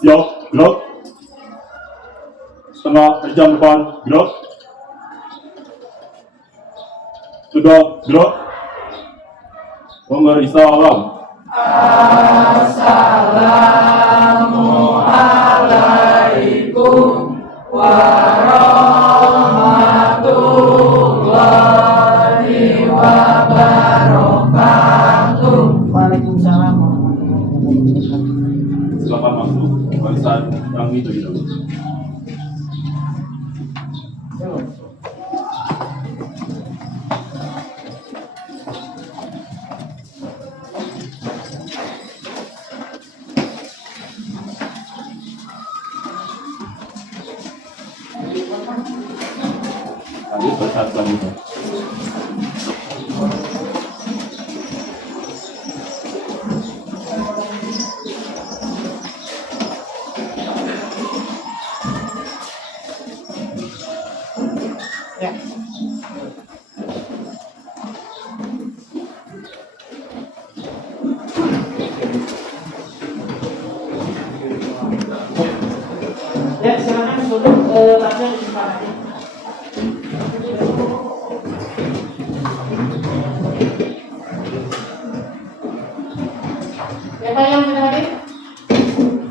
Siap, gerak. Setengah jam depan, gerak. Sudah, gerak. Memberi salam. Assalamualaikum warahmatullahi wabarakatuh. Waalaikumsalam. Silakan masuk barisan kami terlebih dahulu. Lanjut barisan selanjutnya. Ya. Ya, silakan duduk latihan di depan aja. Siapa yang sudah hadir?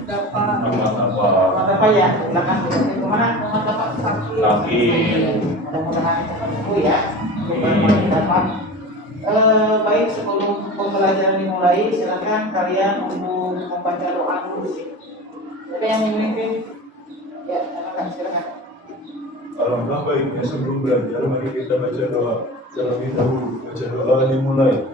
Bapak apa ya? Silakan duduk. Kemana? Bapak Kaki. Mudah-mudahan ketemu ya. Dapat. Baik, sebelum pembelajaran dimulai, silakan kalian untuk membaca doa dulu sih. Siapa yang memimpin? Ya, silakan. Alangkah baiknya sebelum belajar, mari kita baca doa. Terlebih dahulu, baca doa dimulai.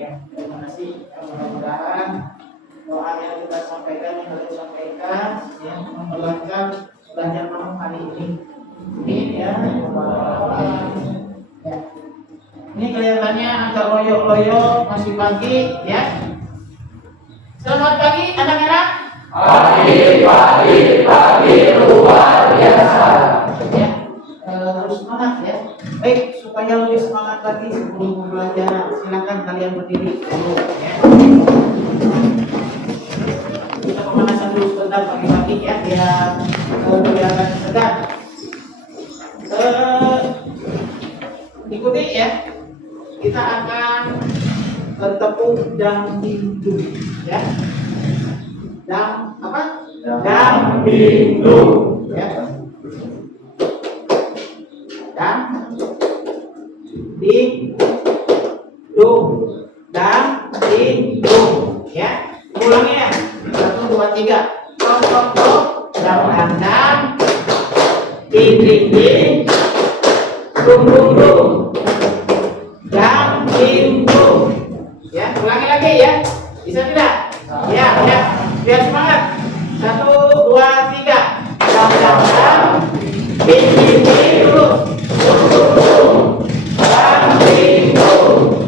Ya, terima kasih. Mudah-mudahan doa yang kita sampaikan yang harus sampaikan yang memperlancar belajar malam hari ini. Amin ya. Ya. Ini kelihatannya agak loyo-loyo, masih pagi ya. Selamat pagi anak-anak. Pagi luar biasa. Ya, harus semangat ya. Baik, supaya lebih semangat lagi sebelum pembelajaran, silakan kalian berdiri dulu ya. Kita pemanasan dulu sebentar pagi-pagi ya, biar kelihatan segar. Ikuti ya. Kita akan bertepuk dangdingdung ya. Dang apa? Dangdingdung. Ya. Dan ding dung dan ding dung ya, ulangi ya, 1, 2, 3, tok tok tok, dang dang dang, ding ding ding, dung dung dung, dang ding dung ya, ulangi lagi ya, bisa tidak? Ya ya, biar semangat. 1, 2, 3, dang dang dang, ding ding ding dulu.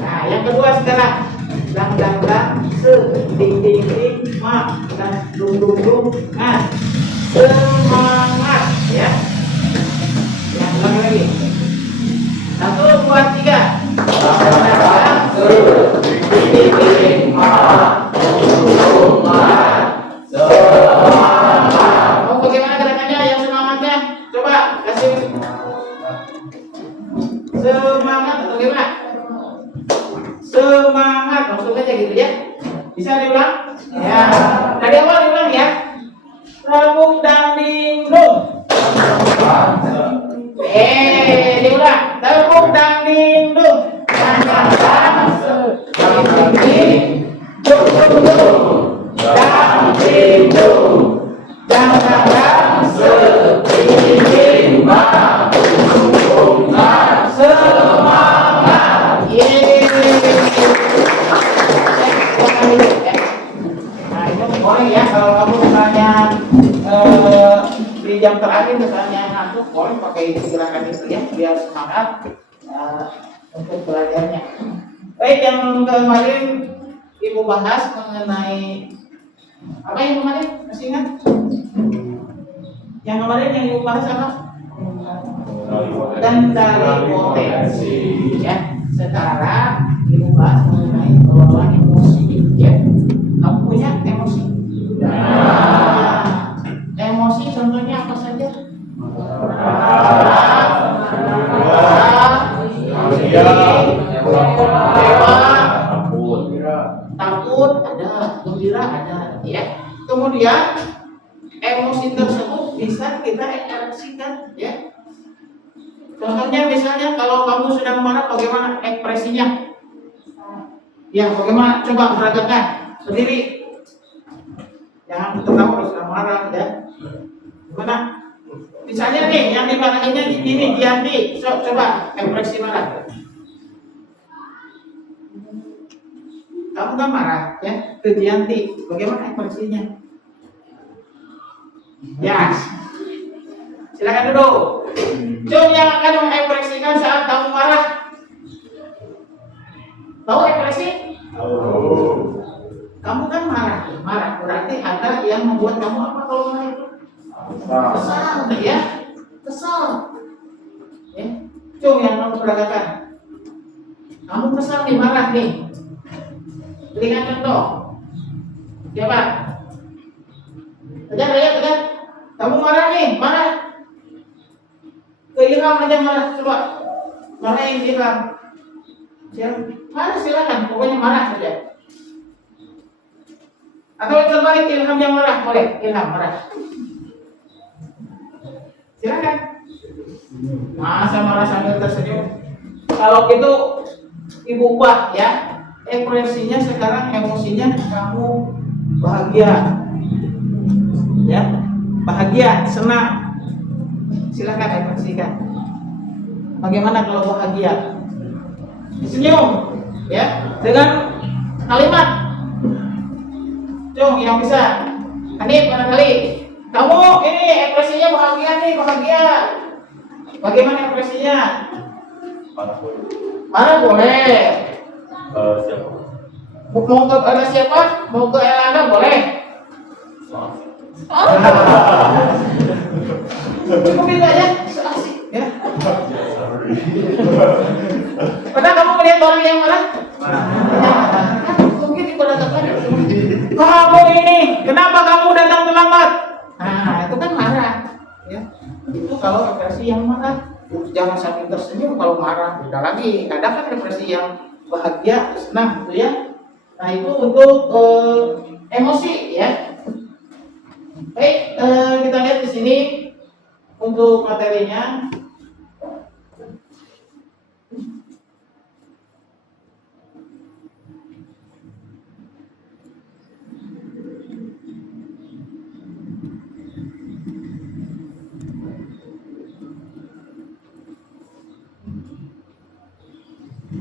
Nah, yang kedua sekarang dang dang dang, ding ding ding, mak dan dung dung dung. Nah, semangat ya. Ya, ulangi lagi. 1, 2, 3. Dang dang dang, ding ding ding, mak dung dung mak. Semangat. Mau bagaimana gerakannya yang semangatnya? Coba kasih semangat atau gimana? Semangat maksudnya kayak gitu ya. Bisa diulang? Ya. Dari awal diulang ya. Rabuk dan dingdung. Diulang. Rabuk dan dingdung. pakai gerakan itu ya, biar semangat untuk belajarnya. Baik, yang kemarin Ibu bahas mengenai apa yang kemarin? Masih ingat? Yang kemarin yang Ibu bahas apa? Kendali potensi. Ya, sekarang Ibu bahas mengenai pengelolaan emosi. Ya, kamu punya emosi? Nah, emosi contohnya apa saja? Takut ada, gembira ada, ya. Kemudian emosi tersebut bisa kita ekspresikan, ya. Contohnya misalnya kalau kamu sedang marah, bagaimana ekspresinya? Ya, bagaimana? Coba peragakan sendiri. Jangan tertawa kalau sedang marah, ya. Gimana? Misalnya nih, yang dimarahinnya ini Dianti, coba ekspresi marah. Kamu kan marah, ya, ke Dianti. Bagaimana ekspresinya? Ya, silakan duduk. Coba yang akan mengekspresikan saat kamu marah. Tahu ekspresi? Kamu kan marah berarti ada yang membuat kamu apa kalau marah itu? Kesal, ya, kesal. Ya, coba yang kamu peragakan. Kamu kesal nih, marah nih. Berikan contoh. Siapa? Tegar. Kamu marah nih, marah. Ke Ilham aja marah, coba. Marah yang Ilham. Marah silakan, pokoknya marah saja. Atau terbalik Ilham yang marah, boleh. Ilham marah. Silakan. Masa marah sambil tersenyum? Kalau gitu Ibu ubah, ya. Ekspresinya sekarang emosinya kamu bahagia, ya, bahagia, senang. Silakan ekspresikan. Bagaimana kalau bahagia? Senyum, ya, dengan kalimat. Cung yang bisa. Hanif barangkali. Kamu ini ekspresinya bahagia nih, bahagia. Bagaimana ekspresinya? Marah boleh. Siapa? Mau ke ada siapa? Mau ke Elana boleh. Cukup itu aja, asik ya. Pernah kamu melihat orang yang marah? Mungkin di pada tanya, kamu ini, kenapa kamu datang terlambat? Nah, itu kan marah, ya. Itu kalau ekspresi yang marah. Jangan sampai tersenyum kalau marah. Beda lagi. Kadang kan ekspresi yang bahagia, senang, gitu ya. Nah, itu untuk emosi, ya. Baik, kita lihat di sini untuk materinya.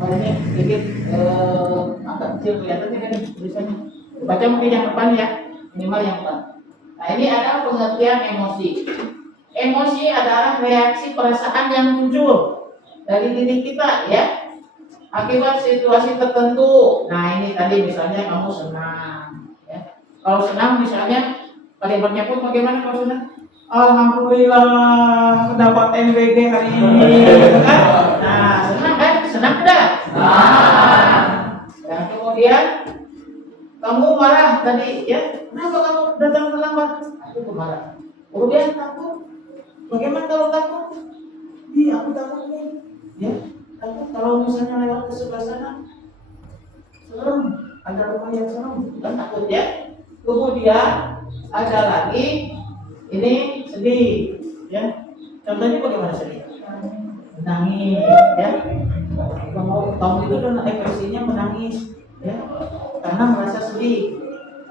Ini sedikit agak kecil kelihatannya kan tulisannya. Baca mungkin yang depan ya, minimal yang depan. Nah, ini ada pengertian emosi. Emosi adalah reaksi perasaan yang muncul dari diri kita, ya, akibat situasi tertentu. Nah, ini tadi misalnya kamu senang, ya. Kalau senang misalnya kalimatnya pun bagaimana kalau senang? Alhamdulillah mendapat MBG hari ini, kan? Nah, senang kan? Senang tidak? Dan kemudian kamu marah tadi, ya? Kenapa kamu datang terlambat? Aku marah. Kemudian takut. Bagaimana kalau takut? Aku takut nih, ya. Takut kalau misalnya lewat ke sebelah sana, serem. Ada rumah yang serem, kan takut ya. Kemudian ada lagi. Ini sedih, ya. Contohnya bagaimana sedih? Menangis, ya. Kamu itu dan ekspresinya menangis, ya, karena merasa sedih.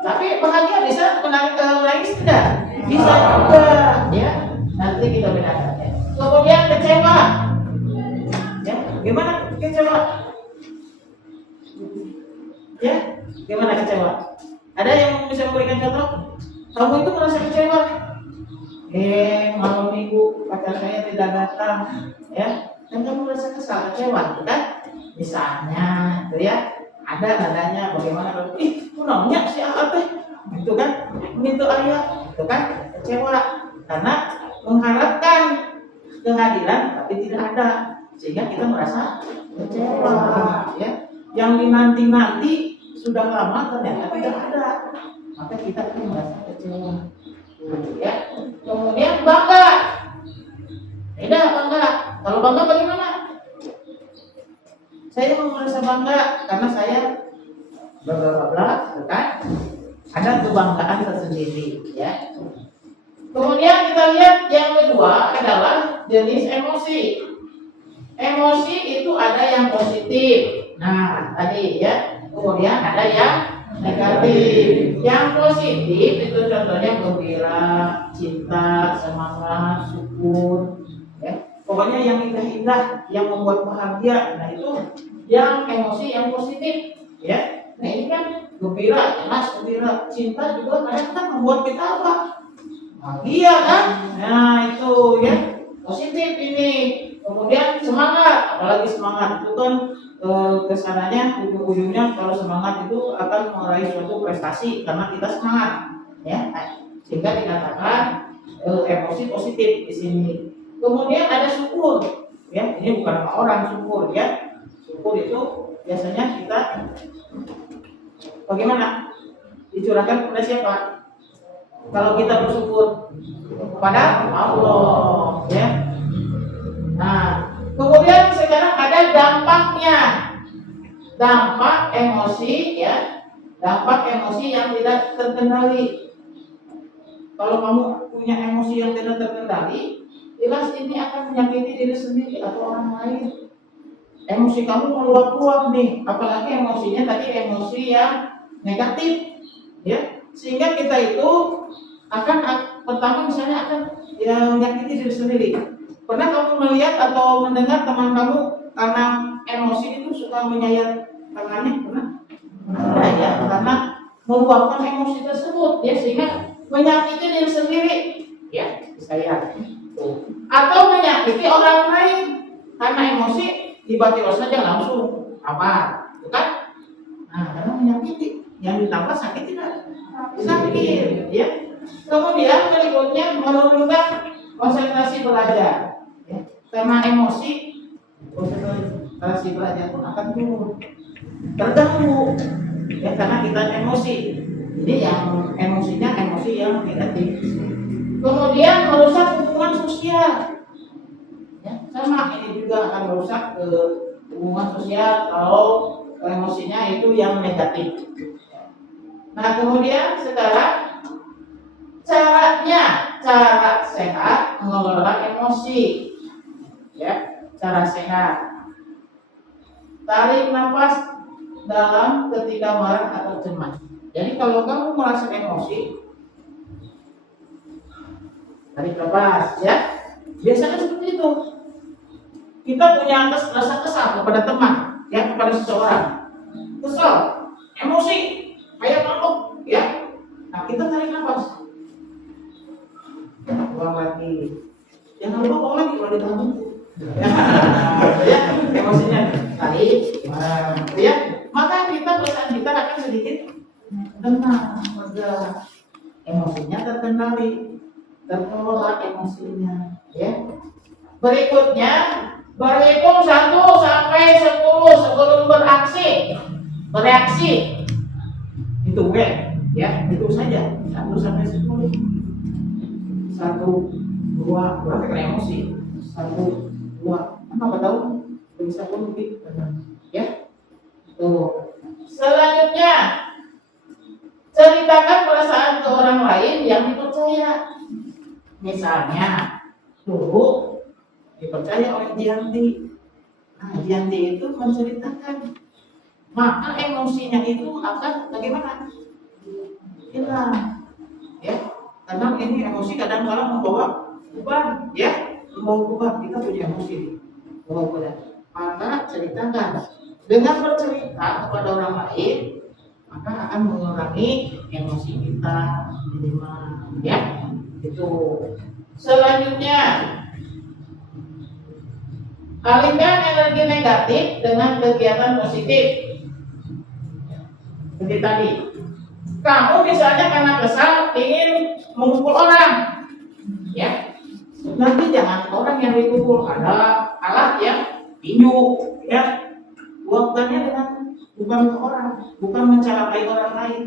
Tapi bahagia bisa menangis tidak? Bisa juga, ya. Nanti kita bedakan. Ya. Kemudian kecewa, ya. Gimana kecewa? Ya, gimana kecewa? Ada yang bisa memberikan contoh? Kamu itu merasa kecewa? malam minggu pacar saya tidak datang, ya, dan kamu merasa kesal, kecewa, gitu kan? Misalnya, itu ya, ada nadanya bagaimana kalau, kok namanya si A teh, gitu kan? Itu ayah, gitu kan? Kecewa, karena mengharapkan kehadiran tapi tidak ada, sehingga kita merasa kecewa, ya. Yang dinanti-nanti sudah lama ternyata tidak ada, maka kita akan merasa kecewa. Ya. Kemudian bangga. Beda bangga. Kalau bangga bagaimana? Saya mau merasa bangga karena saya bla, kan? Ada kebanggaan tersendiri, ya. Kemudian kita lihat yang kedua adalah jenis emosi. Emosi itu ada yang positif. Nah, tadi ya. Kemudian ada yang negatif. Yang positif itu contohnya gembira, cinta, semangat, syukur, ya. Pokoknya yang indah-indah, yang membuat bahagia. Nah, itu yang emosi yang positif, ya. Nah, ini kan gembira, cemas, gembira, cinta juga kadang kan membuat kita apa? Bahagia kan? Nah, itu ya, positif ini. Kemudian semangat, apalagi semangat itu kan kesananya ujung-ujungnya kalau semangat itu akan meraih suatu prestasi karena kita semangat, ya. Sehingga dikatakan emosi positif di sini. Kemudian ada syukur, ya. Ini bukan nama orang, syukur, ya. Syukur itu biasanya kita bagaimana? Dicurahkan kepada siapa? Kalau kita bersyukur kepada Allah, ya. Nah, kemudian sekarang ada dampaknya. Dampak emosi, ya. Dampak emosi yang tidak terkendali. Kalau kamu punya emosi yang tidak terkendali, jelas ini akan menyakiti diri sendiri atau orang lain. Emosi kamu meluap-luap nih, apalagi emosinya tadi emosi yang negatif, ya. Sehingga kita itu akan pertama misalnya akan yang menyakiti diri sendiri. Pernah kamu melihat atau mendengar teman kamu karena emosi itu suka menyayat tangannya? Pernah? Ada ya, karena meluapkan emosi tersebut, ya, sehingga menyakiti diri sendiri, ya, saya. Atau menyakiti orang lain karena emosi tiba-tiba saja langsung apa, bukan? Nah, karena menyakiti, yang ditambah sakit tidak? Sakit, ya. Kemudian berikutnya menurunkan konsentrasi belajar. Karena emosi, konsentrasi belajar pun akan turun, terganggu, ya, karena kita emosi. Jadi yang emosinya emosi yang negatif. Kemudian merusak hubungan sosial, ya, sama ini juga akan merusak hubungan sosial kalau emosinya itu yang negatif. Nah, kemudian sekarang cara sehat mengelola emosi. Ya, cara sehat. Tarik nafas dalam ketika marah atau cemas. Jadi kalau kamu merasa emosi, tarik nafas, ya. Biasanya seperti itu. Kita punya rasa kesal kepada teman, ya, kepada seseorang. Kesal, emosi, kayak ngamuk, ya. Nah, kita tarik nafas. Buang lagi. Jangan lupa buang lagi kalau ditahan. Ya, emosinya tarik, ya. Maka perasaan kita akan sedikit tenang, lega, emosinya terkendali, terkelola emosinya, ya. Berikutnya berhitung 1 sampai 10 sebelum bereaksi. Itu ya, itu saja 1 sampai 10. 1, 2, berarti emosi. 1, 2, apa tahu bisa pun lebih, ya. Tuh. Selanjutnya ceritakan perasaan ke orang lain yang dipercaya. Misalnya dulu dipercaya oleh Dianti. Nah, Dianti itu menceritakan, maka emosinya itu akan bagaimana? Hilang, ya. Karena ini emosi kadang-kadang membawa beban, ya. Membawa kita punya emosi, membawa beban. Maka ceritakan. Dengan bercerita kepada orang lain, maka akan mengurangi emosi kita minimal, ya. Itu. Selanjutnya, alihkan energi negatif dengan kegiatan positif. Seperti tadi, kamu misalnya karena kesal ingin memukul orang, ya, nanti jangan orang yang dipukul, ada alat yang tinju, ya, buatkannya dengan bukan orang, bukan mencelakai orang lain,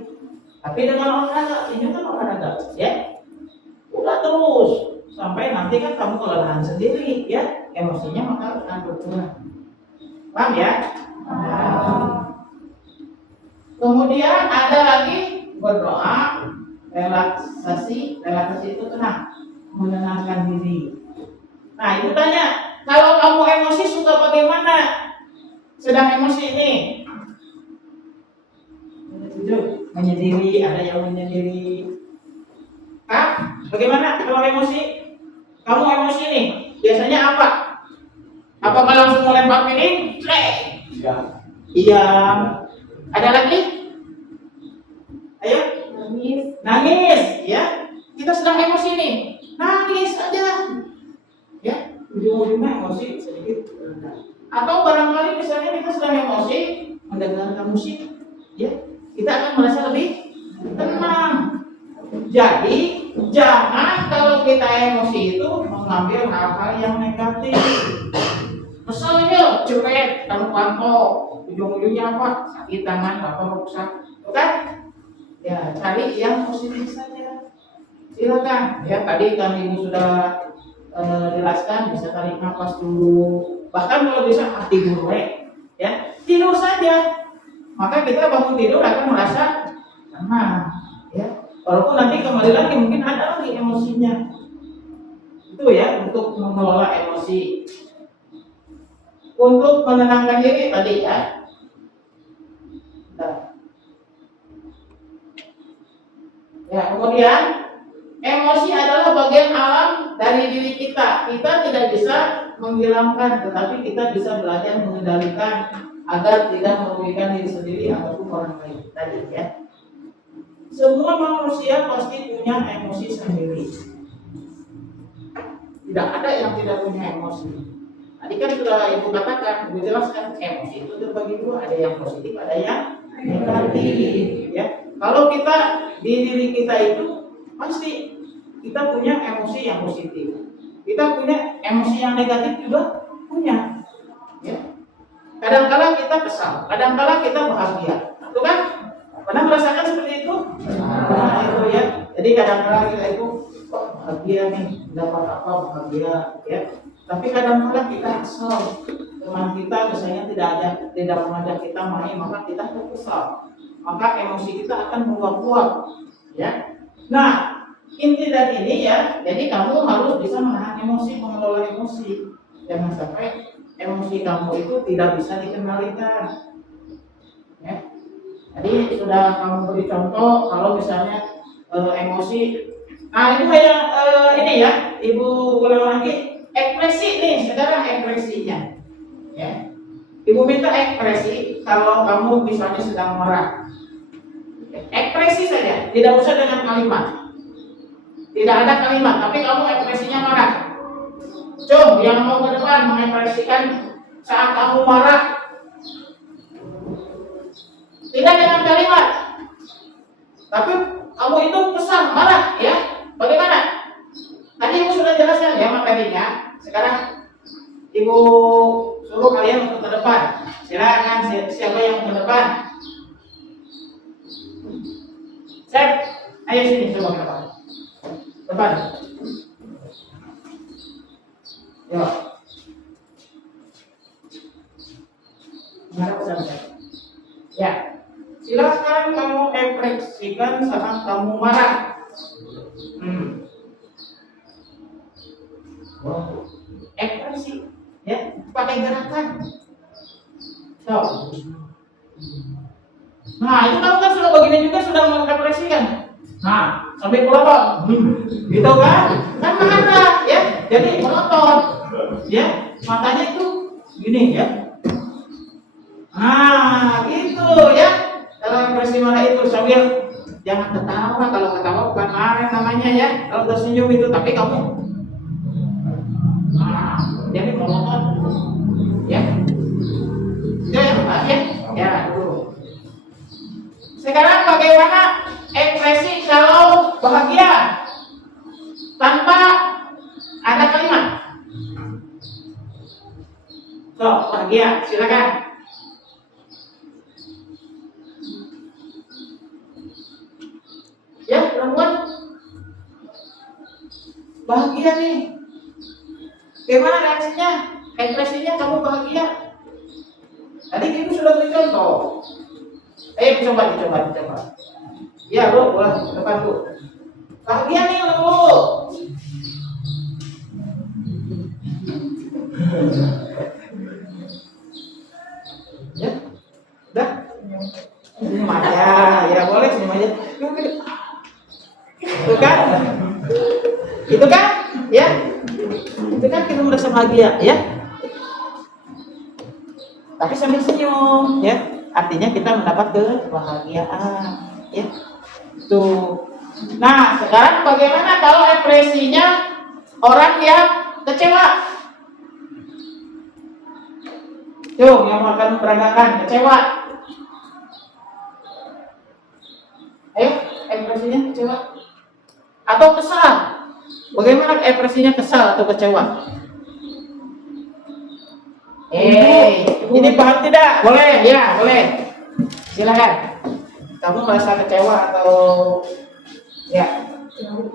tapi dengan olahraga. Tinju kan olahraga, ya, udah terus sampai nanti kan kamu kelelahan sendiri, ya, emosinya maka akan berkurang. Paham ya? Kemudian ada lagi berdoa, relaksasi itu tenang, menenangkan diri. Nah, itu tanya, kalau kamu emosi suka bagaimana? Sedang emosi ini, menyendiri, ada yang menyendiri. Bagaimana kalau emosi? Kamu emosi nih, biasanya apa? Apakah langsung melempar piring? Iya. Ada lagi? Ayo. Nangis, ya. Kita sedang emosi nih, nangis aja. Ya, ujung-ujungnya emosi sedikit rendah. Atau barangkali misalnya kita sedang emosi, mendengarkan musik, ya, kita akan merasa lebih tenang. Jadi jangan kalau kita emosi itu mengambil hal-hal yang negatif. Misalnya cewek, taruh pantau, ujung-ujungnya apa? Sakit tangan, apa rusak, bukan? Ya, cari yang positif saja. Silakan. Ya, tadi kan ibu sudah jelaskan, bisa tarik nafas dulu. Bahkan kalau bisa tidur, ya, tidur saja. Maka kita bangun tidur akan merasa tenang, ya. Walaupun nanti kembali lagi mungkin ada lagi emosinya. Itu ya untuk mengelola emosi. Untuk menenangkan diri tadi, ya. Nah. Ya, kemudian emosi adalah bagian alam dari diri kita. Kita tidak bisa menghilangkan, tetapi kita bisa belajar mengendalikan agar tidak merugikan diri sendiri ataupun orang lain. Tadi, ya. Semua manusia pasti punya emosi sendiri. Tidak ada yang tidak punya emosi. Tadi kan sudah ibu katakan, ibu jelaskan, emosi itu terbagi dua, ada yang positif, ada yang negatif. Ya, kalau kita di diri kita itu pasti kita punya emosi yang positif. Kita punya emosi yang negatif juga punya. Ya. Kadang-kala kita kesal, kadang-kala kita bahagia. Itu kan? Pernah merasakan seperti itu? Nah, itu ya. Jadi kadang-kala kita itu bahagia nih, dapat apa bahagia, ya. Tapi kadang-kala kita kesal, teman kita misalnya tidak mengajak kita main, maka kita kesal, maka emosi kita akan meluap-luap, ya. Nah, inti dari ini, ya, jadi kamu harus bisa menahan emosi, mengelola emosi. Jangan sampai emosi kamu itu tidak bisa dikendalikan, ya. Jadi sudah kamu beri contoh kalau misalnya emosi. Nah, ini kayak ini ya, ibu ulang lagi. Ekspresi nih, sekarang ekspresinya, ya. Ibu minta ekspresi kalau kamu misalnya sedang marah. Ekspresi saja, tidak usah dengan kalimat. Tidak ada kalimat, tapi kamu ekspresinya marah. Coba yang mau ke depan mengekspresikan saat kamu marah. Tidak dengan kalimat, tapi kamu itu kesal, marah, ya. Bagaimana? Tadi ibu sudah jelaskan ya materinya. Sekarang ibu suruh kalian untuk ke depan. Silakan, siapa yang ke depan? Sep, ayo sini coba ke depan. Depan. Yo. Mana pesan saya? Ya. Silakan kamu ekspresikan saat kamu marah. Ekspresi, ya, pakai gerakan. So. Nah, itu kamu kan sudah begini juga sudah mengekspresikan. Nah, sampai kelotot, gitu kan? Kan marah, ya. Jadi melotot, ya. Matanya itu gini, ya. Nah, gitu, ya. Kalau ekspresi marah itu sambil jangan ketawa. Kalau ketawa bukan marah namanya, ya. Kalau tersenyum itu, tapi kamu bahagia. Silakan. Ya, perempuan bahagia nih. Gimana reaksinya? Ekspresinya kamu bahagia? Tadi ibu sudah beri contoh. Dicoba. Ya, Bu, boleh. Depan, Bu. Bahagia nih, Bu. Ya, udah. Senyum aja, ya boleh senyum aja. Itu kan, ya. Itu kan kita merasa bahagia, ya. Tapi sambil senyum, ya. Artinya kita mendapat kebahagiaan, ya. Tuh. Nah, sekarang bagaimana kalau ekspresinya orang yang kecewa? Tuh, yang akan memperagakan kecewa. Ayo, ekspresinya kecewa atau kesal. Bagaimana ekspresinya kesal atau kecewa? Ini paham tidak? Boleh, ya, boleh. Silakan. Kamu merasa kecewa atau ya?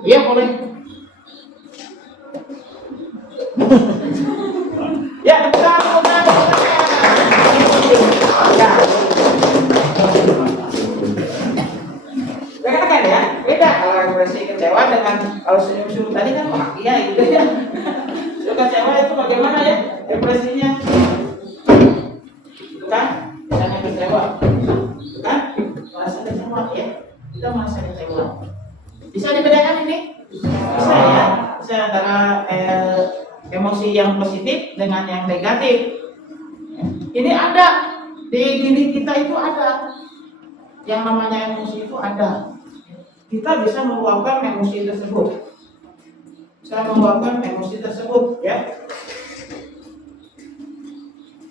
Iya, boleh. Ya, bukan. Ya. Kan ya, beda kalau ekspresi kecewa dengan kalau senyum-senyum tadi kan bahagia gitu ya. Kecewa itu bagaimana ya ekspresinya? Itu kan, misalnya kecewa, itu kan merasa kecewa ya. Kita merasa kecewa. Bisa dibedakan ini? Bisa ya. Bisa antara emosi yang positif dengan yang negatif. Ini ada di diri kita itu ada. Yang namanya emosi itu ada. Kita bisa meluapkan emosi tersebut. Ya.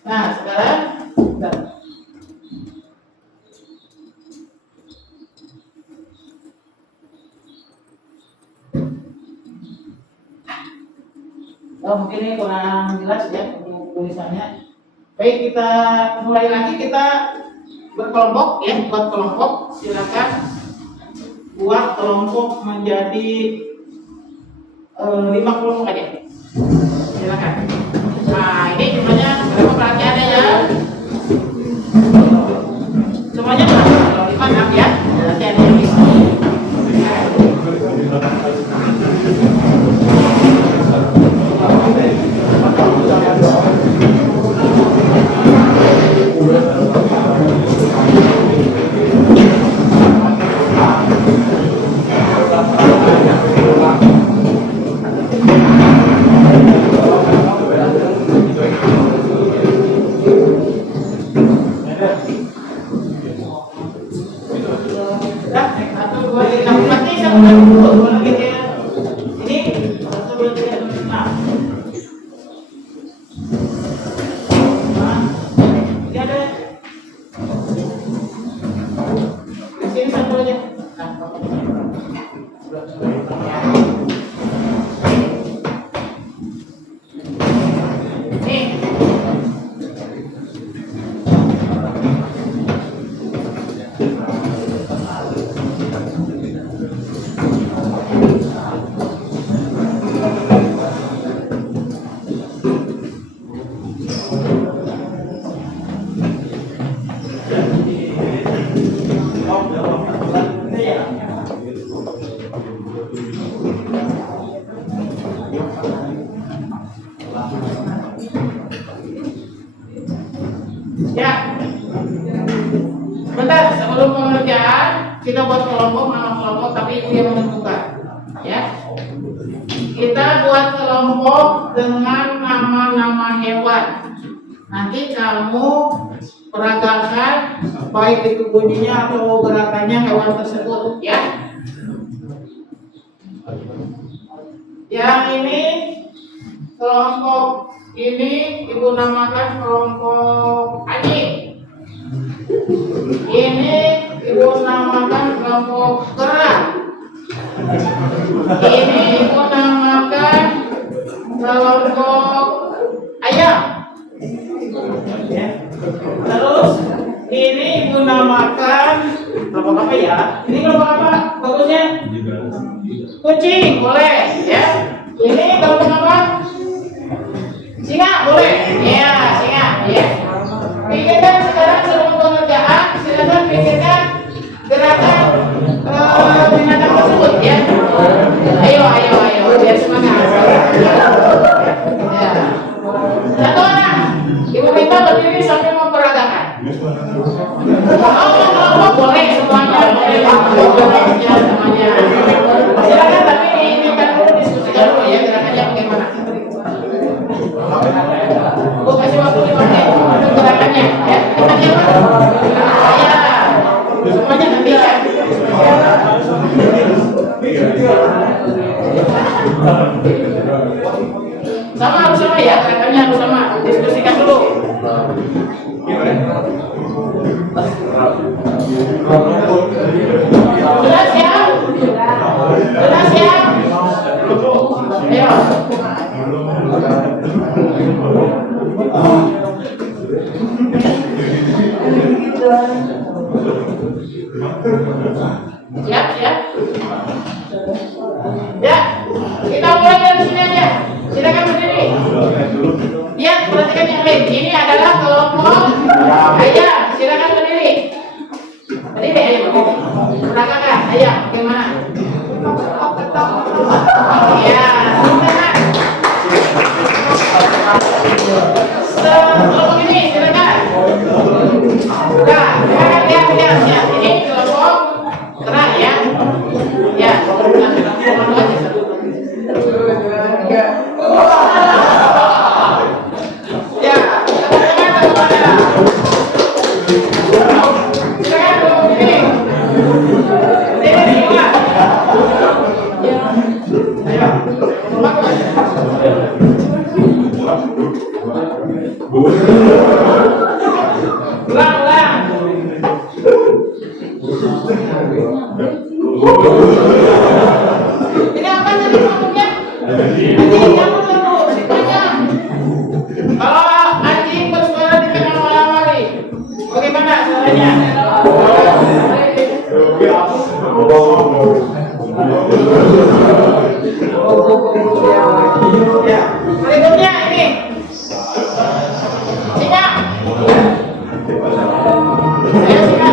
Nah, sekarang mungkin ini kurang jelas ya untuk tulisannya. Baik, kita mulai lagi, kita berkelompok ya, buat kelompok. Silakan buat kelompok menjadi 5 kelompok aja. Silakan. Nah, ini semuanya berapa perhatiannya ya? Semuanya kalau 5 6 ya. Perhatiannya bisa. Ya, bentar sebelum pengerjaan kita buat kelompok, nama kelompok, tapi ibu yang menentukan. Ya, kita buat kelompok dengan nama-nama hewan. Nanti kamu peragakan baik itu bunyinya atau gerakannya hewan tersebut. Ya, yang ini kelompok ini ibu namakan kelompok anjing. Ini ibu namakan kelompok kera. Ini ibu namakan kelompok ayam. Terus ini guna makan kelompok apa ya? Ini kelompok apa? Bagusnya kucing boleh ya. Ini kelompok apa? Singa boleh. Ya, singa ya. Pikirkan sekarang sebelum pengerjaan, silakan pikirkan gerakan binatang tersebut ya. Ayo, biar semangat. Ya. Satu orang, ibu minta berdiri sambil memperagakan. Oh, boleh semuanya, boleh ya, semuanya. Silakan tapi ini kan dulu diskusikan dulu ya gerakannya bagaimana. Bu kasih waktu 5 menit untuk gerakannya ya. Gerakannya ya, semuanya nanti ya. Harus sama ya, gerakannya harus sama. Diskusikan dulu. Sudah siap? Sudah siap? Ayo. Siap? Ya, kita mulai dari sini aja. Silakan berdiri. Lihat, perhatikan yang lain. Ini adalah kelompok ayam. Silakan berdiri. Berdiri, ayo. Peragakan, ayam. Bagaimana? Ya, silakan. Kelompok ini, silakan. Udah, silakan lihat. Ini kelompok terang ya. Ya, ini apa tadi kelompoknya? Anjing, kamu tunggu, ceritanya. Kalau anjing bersuara di tengah malam hari, bagaimana suaranya? Ya, berikutnya ini. Singa. Ya, singa.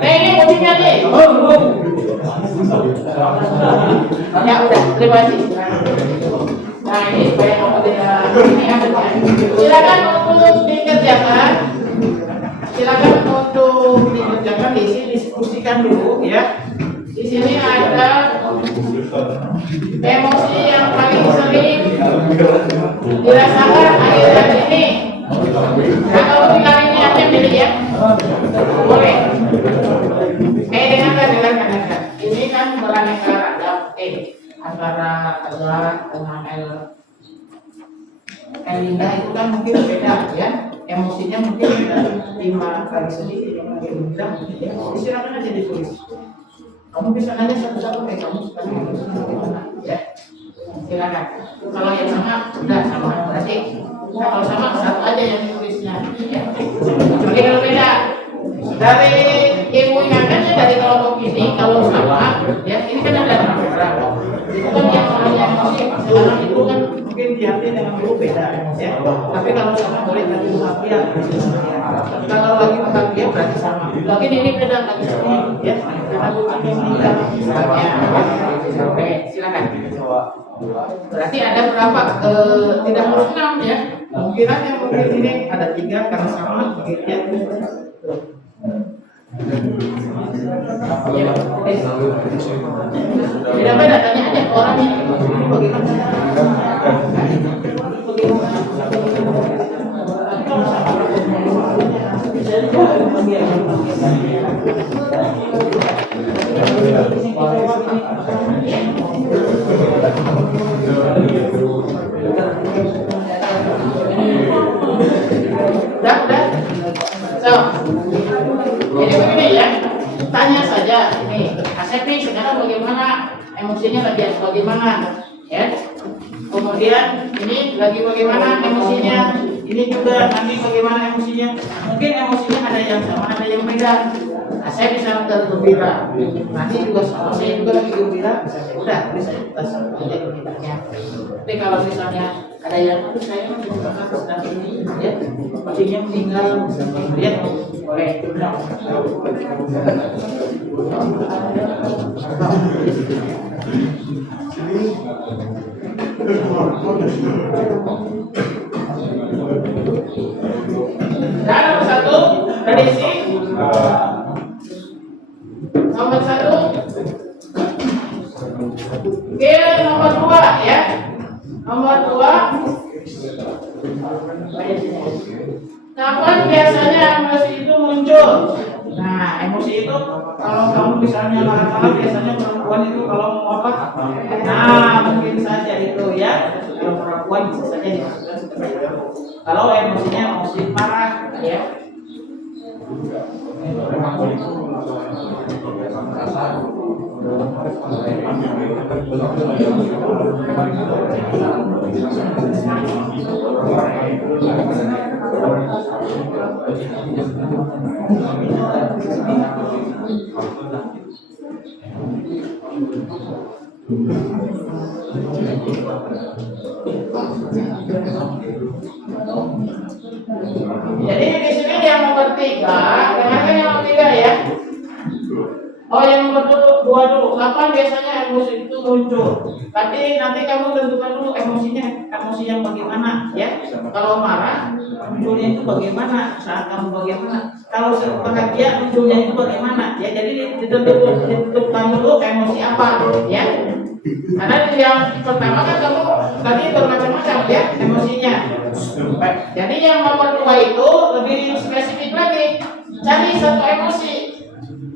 Ini kucingnya nih. Ya udah, terima kasih. Nah ini supaya ini ada. Silakan untuk dikerjakan. Diskusikan dulu ya. Di sini ada emosi yang paling sering dirasakan akhir-akhir ini. Nah, kalau tinggal ini aja pilih ya. Boleh. Dengarkan. Ini kan beraneka ragam. Antara dengan L Linda itu kan mungkin beda ya. Emosinya mungkin 5 kali sedikit yang bilang ya. Silakan aja ditulis. Kamu bisa nanya satu-satu kayak kamu sekarang gimana ya. Silakan. Kalau yang sama sudah sama berarti. Nah, kalau sama satu aja yang ditulisnya ya. Jadi kalau beda dari ilmu ingatannya dari kelompok ini kalau sama ya ini kan ada orang itu kan yang namanya emosi sekarang itu kan mungkin diambil dengan dulu beda ya. Tapi kalau sama boleh dari bahagia kalau lagi bahagia berarti sama. Mungkin ini beda lagi semua ya. yang meninggal misalnya. Oke, silakan. Berarti ada berapa? Tidak harus 6 ya. Kemungkinannya mungkin ini ada 3 karena sama begitu ya. Beda-beda, tanya aja ke orangnya. Ini bagaimana? Udah. So, jadi begini ya, tanya saja ini, Asep nih sekarang bagaimana emosinya lagi bagaimana, ya? Kemudian ini lagi bagaimana emosinya, ini juga nanti bagaimana emosinya. Mungkin emosinya ada yang sama, ada yang beda. Asep bisa gembira, nanti juga sama saya juga lagi gembira, udah bisa kita saja gembiranya. Tapi kalau misalnya ada yang saya sedang ini, ya, pastinya meninggal, ya, boleh. Dan nomor 1 prediksi. Nomor 1. Oke, nomor 2 ya. Nomor 2. Kapan biasanya emosi itu muncul? Nah, emosi itu kalau kamu misalnya marah-marah biasanya perempuan itu kalau mau apa? Nah, mungkin saja itu ya. Kalau perempuan bisa saja dimaksudkan seperti itu. Kalau emosinya emosi marah ya. Jadi di sini yang nomor 3, dengarkan yang nomor 3 ya. Oh, yang nomor 2 dulu. Kapan biasanya emosi itu muncul? Tapi nanti kamu tentukan dulu emosinya, emosi yang bagaimana ya. Kalau marah, munculnya itu bagaimana? Saat kamu bagaimana? Kalau bahagia, munculnya itu bagaimana? Ya, jadi ditentukan dulu emosi apa ya. Karena yang pertama kan kamu tadi bermacam-macam ya emosinya. Jadi yang nomor 2 itu lebih spesifik lagi. Cari satu emosi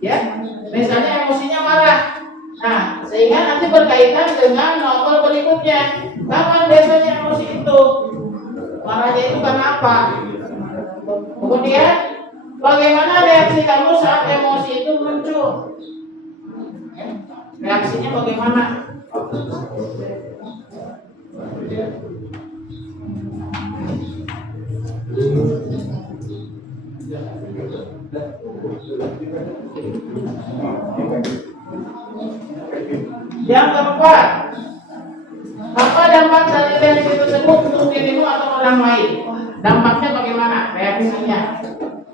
ya. Misalnya emosinya marah. Nah, sehingga nanti berkaitan dengan nomor berikutnya. Kapan biasanya emosi itu? Marahnya itu karena apa? Kemudian bagaimana reaksi kamu saat emosi itu muncul? Reaksinya bagaimana? Yang keempat, apa dampak dari reaksi tersebut untuk dirimu atau orang lain? Dampaknya bagaimana? Reaksinya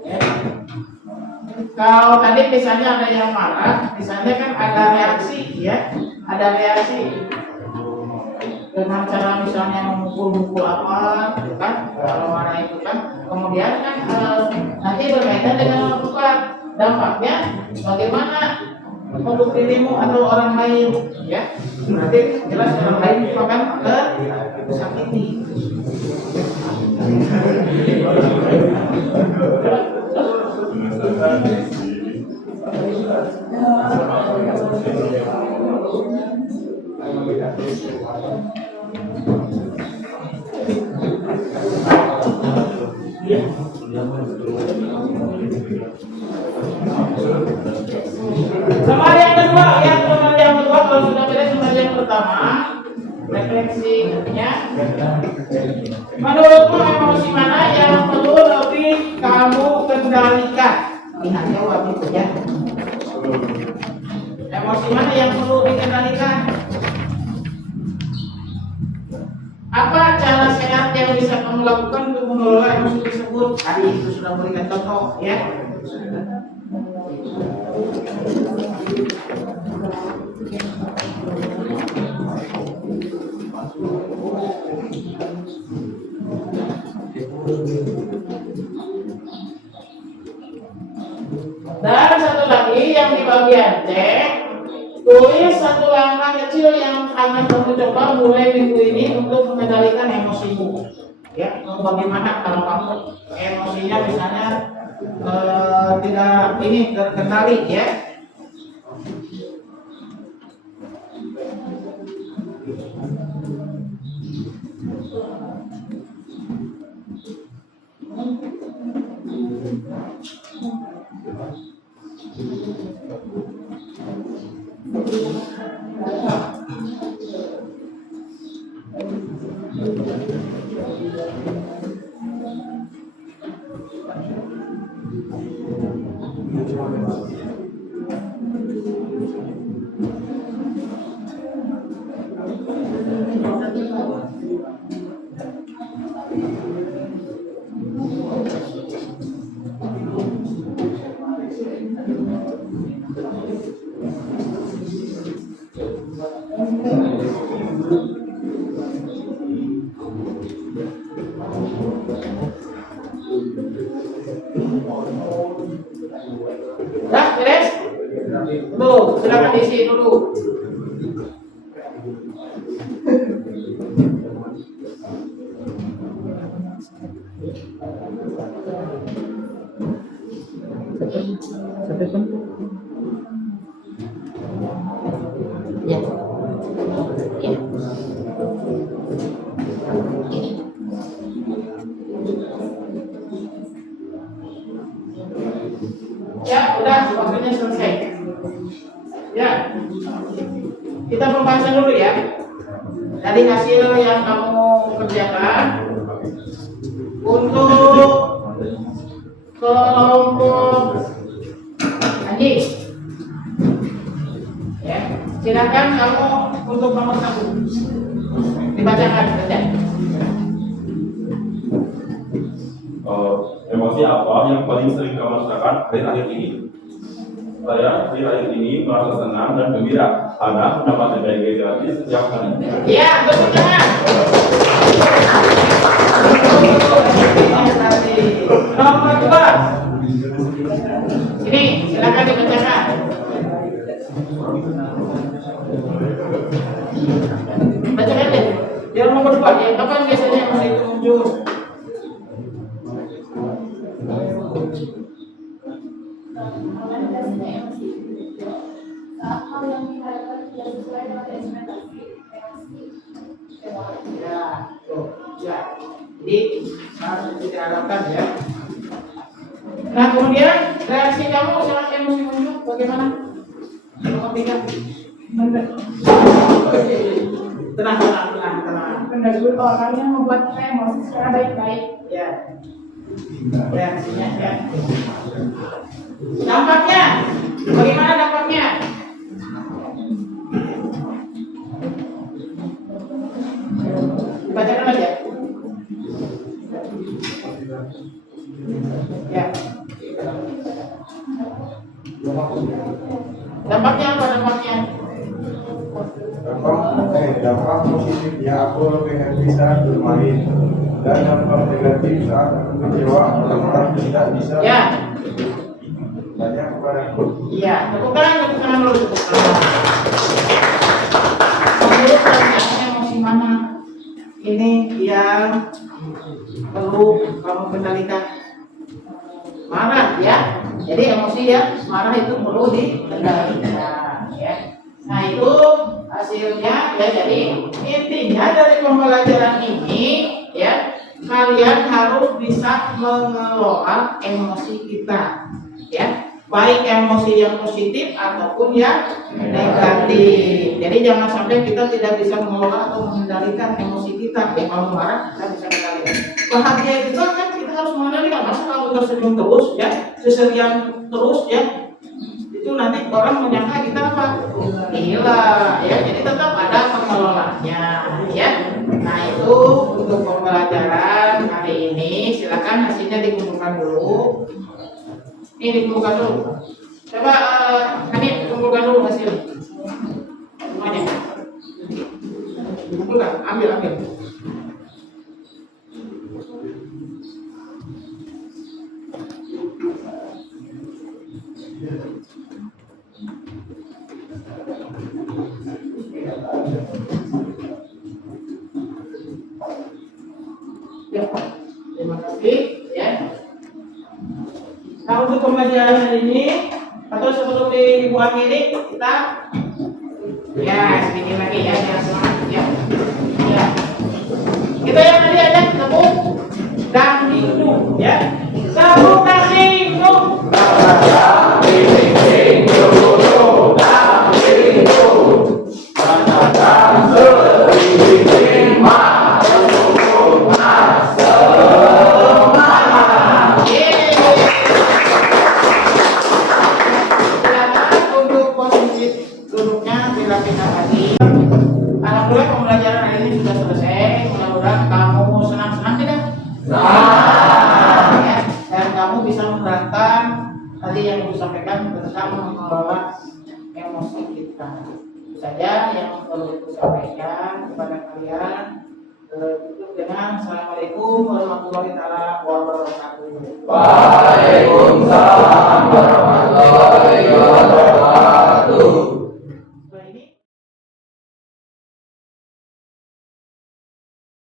ya. Kalau tadi misalnya ada yang marah, misalnya kan ada reaksi ya, ada reaksi dengan cara misalnya memukul-mukul apa, gitu kan? Kalau marah itu kan, kemudian kan nanti berkaitan dengan dampaknya bagaimana untuk dirimu atau orang lain, ya? Nanti jelas orang lain akan tersakiti. Sama yang kedua, kalau sudah beres sama yang pertama, refleksinya. Menurutmu emosi mana yang perlu lebih kamu kendalikan? Lihat jawab itu ya. Emosi mana yang perlu dikendalikan? Apa cara sehat yang bisa kamu lakukan untuk mengelola emosi tersebut? Tadi itu sudah memberikan contoh ya. yang di bagian C, tulis satu langkah kecil yang akan kamu coba mulai minggu ini untuk mengendalikan emosimu. Ya, bagaimana kalau kamu emosinya misalnya tidak ini terkendali ya. Dah, beres? Tuh, silakan diisi dulu. Ya. Ya. Ya, udah waktunya selesai. Ya, kita pembahasan dulu ya. Dari hasil yang kamu kerjakan untuk kelompok Andi, ya, silakan kamu untuk nomor 1 dibacakan saja. Emosi apa yang paling sering kamu rasakan akhir-akhir ini? Saya akhir-akhir ini merasa senang dan gembira karena mendapat nilai gratis setiap hari. Iya, betul. Nomor 2. Sini, silakan dibacakan. Bacakan deh. Yang nomor 2 ya, kapan biasanya emosi itu muncul? Hal yang diharapkan tidak sesuai dengan ekspektasi, emosi, Ya, tuh, ya. Jadi harus diharapkan ya. Nah, kemudian reaksi kamu setelah emosi muncul bagaimana? Nomor 3. Tenang. menegur orang yang membuat kita emosi secara baik-baik. Ya. Reaksinya ya. Dampaknya, bagaimana dampaknya? Bacakan aja. Ya. Dampaknya apa dampaknya? Dampak positifnya aku lebih happy saat bermain, dan dampak negatif saat aku kecewa orang tidak bisa banyak kepadaku. Iya, tepuk tangan dulu. Menurut kalian emosi mana ini yang perlu kamu kendalikan? Marah ya. Jadi emosi ya, marah itu perlu dikendalikan ya. Nah, itu hasilnya ya. Jadi intinya dari pembelajaran ini ya, kalian harus bisa mengelola emosi kita ya, baik emosi yang positif ataupun yang negatif. Jadi jangan sampai kita tidak bisa mengelola atau mengendalikan emosi kita. Ya, kalau marah kita bisa mengendalikan. Bahagia juga kan kita harus mengendalikan. Masa kalau tersenyum terus ya, seserian terus ya, itu nanti orang menyangka kita apa? Gila ya. Jadi tetap ada pengelolanya ya. Nah, itu untuk pembelajaran hari ini. Silakan hasilnya dikumpulkan dulu. Ini dikumpulkan dulu. Coba Hanif kumpulkan dulu hasil semuanya. Kumpulkan, ambil. pembelajaran hari ini atau sebelum diakhiri kita sedikit lagi ya, jangan semangat ya. Ya. Kita yang tadi ajak tepuk dan hidup ya. Tepuk dan hidup. Alhamdulillah pembelajaran hari ini sudah selesai. Mudah-mudahan kamu senang-senang tidak? Ya, dan kamu bisa menerapkan tadi yang disampaikan tentang mengelola emosi kita. Itu saja yang perlu saya sampaikan kepada kalian. Tutup dengan Assalamualaikum warahmatullahi wabarakatuh. Waalaikumsalam.